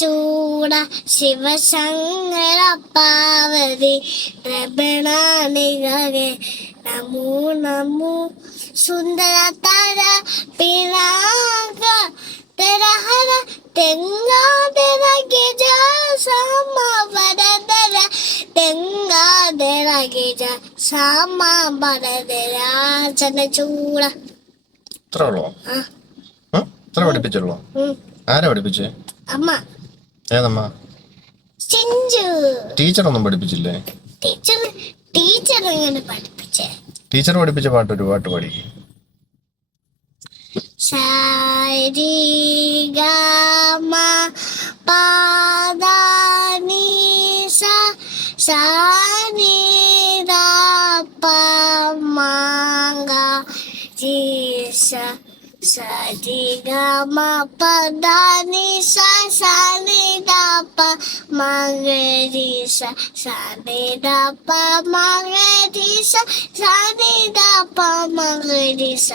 ചൂട ശിവശങ്കര പാർവതി രമണാണികരെ നമോ നമോ സുന്ദര താര പിനാക തെരഹര തെങ്ങാതെര ഗിജ സമവരദര തെങ്ങാതെര ഗിജ സമവരദര ചൂട. ഇത്ര ഉള്ളോ? ഇത്ര പഠിപ്പിച്ചുള്ളൂ? ആരാ പഠിപ്പിച്ചേ? അമ്മ. ഏതമ്മ? ടീച്ചറൊന്നും പഠിപ്പിച്ചില്ലേ? ടീച്ചർ എങ്ങനെ പഠിപ്പിച്ചേ? ടീച്ചർ പഠിപ്പിച്ച പാട്ടൊരു പാട്ട് പാടി. സാരി ഗമ പദനി സ സാനി ദ പ മ ഗ രി സ സരി ഗമ പദനി സ സാനി ദ പ മ ഗ രി സ സാനി ദ പ മ ഗ രി സ സാനി ദ പ മ ഗ രി സ.